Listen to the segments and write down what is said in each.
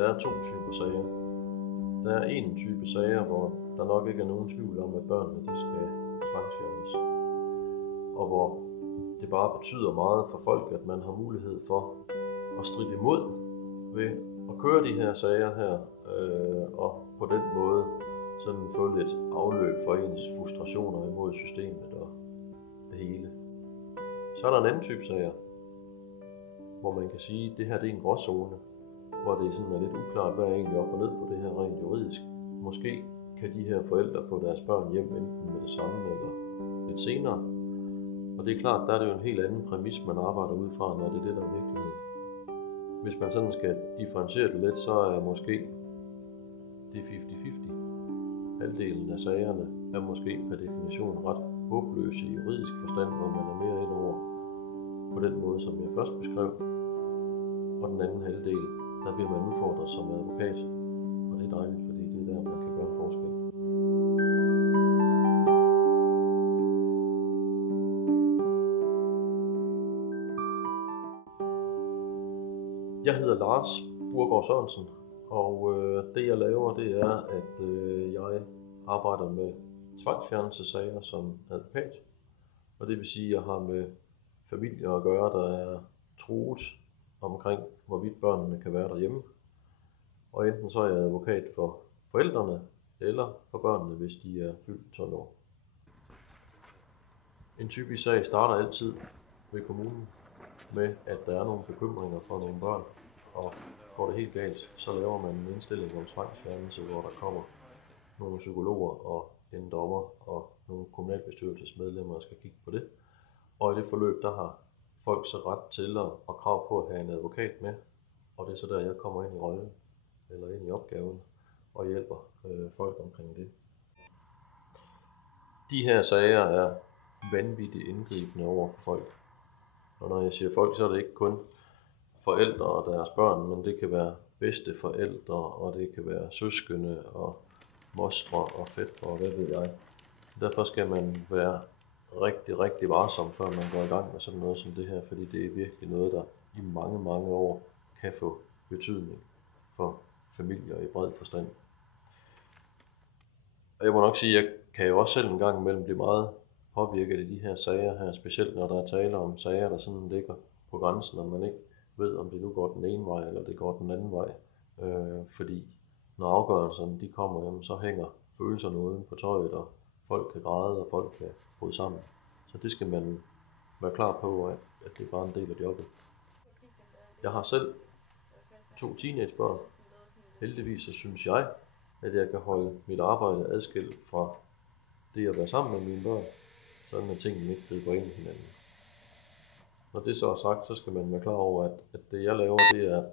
der er 2 typer sager. Der er en type sager, hvor der nok ikke er nogen tvivl om, at børnene de skal tvangsfjernes. Og hvor det bare betyder meget for folk, at man har mulighed for at stride imod ved at køre de her sager her, og på den måde sådan få lidt afløb for ens frustrationer imod systemet og det hele. Så er der en anden type sager, hvor man kan sige, at det her det er en gråzone, hvor det sådan er lidt uklart, hvad er egentlig op og ned på det her rent juridisk. Måske kan de her forældre få deres børn hjem enten med det samme eller lidt senere. Og det er klart, der er det jo en helt anden præmis, man arbejder ud fra, når det er det, der er virkeligheden. Hvis man sådan skal differentiere det lidt, så er måske det 50-50. Halvdelen af sagerne er måske per definition ret håbløse i juridisk forstand, hvor man er mere ind over på den måde, som jeg først beskrev. Og den anden halvdel, der bliver man udfordret som advokat. Og det er dejligt, fordi det er der, man kan gøre en forskel. Jeg hedder Lars Burgaard Sørensen, og det jeg laver, det er, at jeg arbejder med tvangsfjernelsessager som advokat. Og det vil sige, at jeg har med familier at gøre, der er truet omkring, hvorvidt børnene kan være derhjemme. Og enten så er jeg advokat for forældrene eller for børnene, hvis de er fyldt 12 år. En typisk sag starter altid ved kommunen med, at der er nogle bekymringer for nogle børn, og går det helt galt, så laver man en indstilling om tvangsfjernelse, hvor der kommer nogle psykologer og en dommer og nogle kommunalbestyrelsesmedlemmer, der skal kigge på det. Og i det forløb, der har folk så ret til og krav på at have en advokat med, og det er så der, jeg kommer ind i rollen, eller ind i opgaven, og hjælper folk omkring det. De her sager er vanvittigt indgribende over for folk. Og når jeg siger folk, så er det ikke kun forældre og deres børn, men det kan være bedsteforældre, og det kan være søskende og mostre og fætre og hvad ved jeg. Derfor skal man være rigtig, rigtig varsom, før man går i gang med sådan noget som det her, fordi det er virkelig noget, der i mange, mange år kan få betydning for familier i bred forstand. Og jeg må nok sige, at jeg kan jo også selv en gang imellem blive meget påvirket af de her sager her, specielt når der er tale om sager, der sådan ligger på grænsen, og man ikke ved, om det nu går den ene vej, eller det går den anden vej. Fordi når afgørelserne de kommer, jamen, så hænger følelserne uden på tøjet, og folk kan græde, og folk kan bryde sammen. Så det skal man være klar på, at det er bare en del af jobbet. Jeg har selv 2 teenagebørn. Heldigvis så synes jeg, at jeg kan holde mit arbejde adskilt fra det at være sammen med mine børn, sådan at tingene ikke griber ind i hinanden. Når det så er sagt, så skal man være klar over, at det jeg laver, det er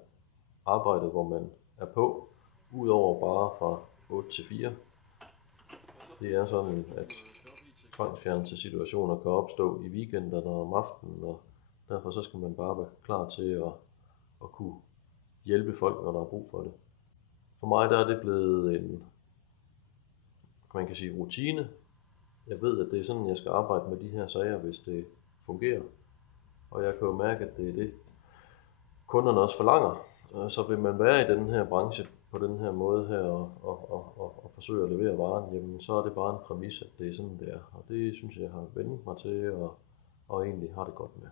arbejde, hvor man er på, udover bare fra 8 til 4. Det er sådan, at tvangsfjernelsessituationer kan opstå i weekenderne og om aftenen, og derfor så skal man bare være klar til at kunne hjælpe folk, når der er brug for det. For mig der er det blevet en, man kan sige, rutine. Jeg ved, at det er sådan, jeg skal arbejde med de her sager, hvis det fungerer. Og jeg kan jo mærke, at det er det, kunderne også forlanger. Så vil man være i den her branche på den her måde her og forsøge at levere varen, jamen så er det bare en præmis, at det er sådan, det er. Og det synes jeg har vendt mig til og egentlig har det godt med.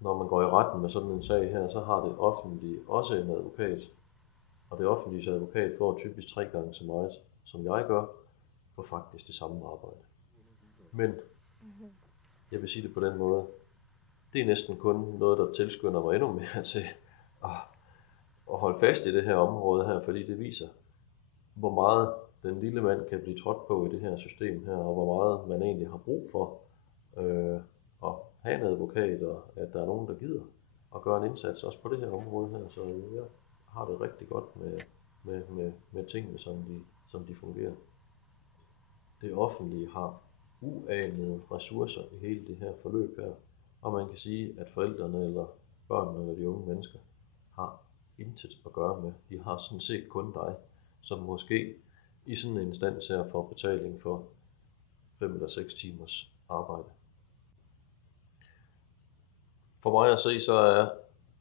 Når man går i retten med sådan en sag her, så har det offentlige også en advokat. Og det offentliges advokat får typisk 3 gange så meget, som jeg gør, for faktisk det samme arbejde. Men jeg vil sige det på den måde. Det er næsten kun noget, der tilskynder mig endnu mere til at holde fast i det her område her, fordi det viser, hvor meget den lille mand kan blive trådt på i det her system her, og hvor meget man egentlig har brug for at have en advokat, og at der er nogen, der gider at gøre en indsats også på det her område her. Så jeg har det rigtig godt med tingene, som de fungerer. Det offentlige har uanede ressourcer i hele det her forløb her, og man kan sige, at forældrene eller børnene eller de unge mennesker har intet at gøre med. De har sådan set kun dig, som måske i sådan en instans her får betaling for 5 eller 6 timers arbejde. For mig at se, så er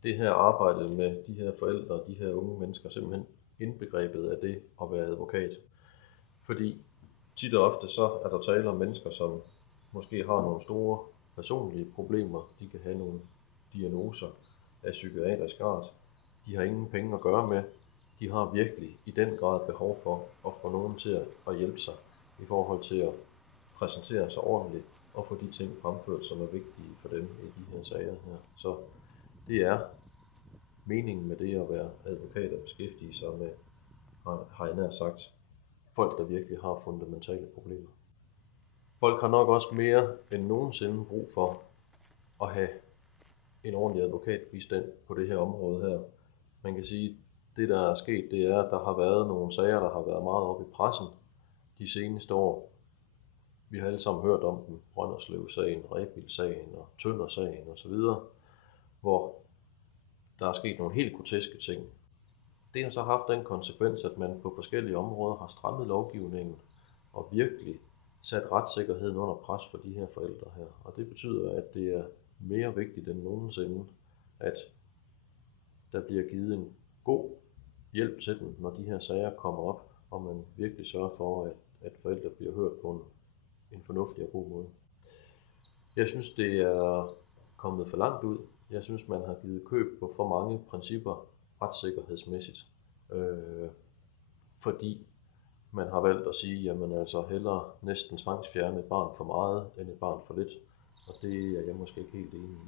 det her arbejde med de her forældre og de her unge mennesker simpelthen indbegrebet af det at være advokat. Fordi tit og ofte så er der tale om mennesker, som måske har nogle store personlige problemer. De kan have nogle diagnoser af psykiatrisk art. De har ingen penge at gøre med. De har virkelig i den grad behov for at få nogen til at hjælpe sig i forhold til at præsentere sig ordentligt og få de ting fremført, som er vigtige for dem i de her sager her. Så det er meningen med det at være advokat og beskæftige sig med, har jeg nær sagt, folk, der virkelig har fundamentale problemer. Folk har nok også mere end nogensinde brug for at have en ordentlig advokatbistand på det her område her. Man kan sige, at det der er sket, det er, at der har været nogle sager, der har været meget oppe i pressen de seneste år. Vi har alle sammen hørt om den, Brønderslev-sagen, Rebild-sagen og Tønder-sagen osv., hvor der er sket nogle helt groteske ting. Det har så haft den konsekvens, at man på forskellige områder har strammet lovgivningen og virkelig sat retssikkerheden under pres for de her forældre her. Og det betyder, at det er mere vigtigt end nogensinde, at der bliver givet en god hjælp til dem, når de her sager kommer op, og man virkelig sørger for, at forældre bliver hørt på en fornuftig og god måde. Jeg synes, det er kommet for langt ud. Jeg synes, man har givet køb på for mange principper retssikkerhedsmæssigt, fordi man har valgt at sige, jamen altså hellere næsten tvangsfjerne et barn for meget, end et barn for lidt. Og det er jeg måske ikke helt enig i.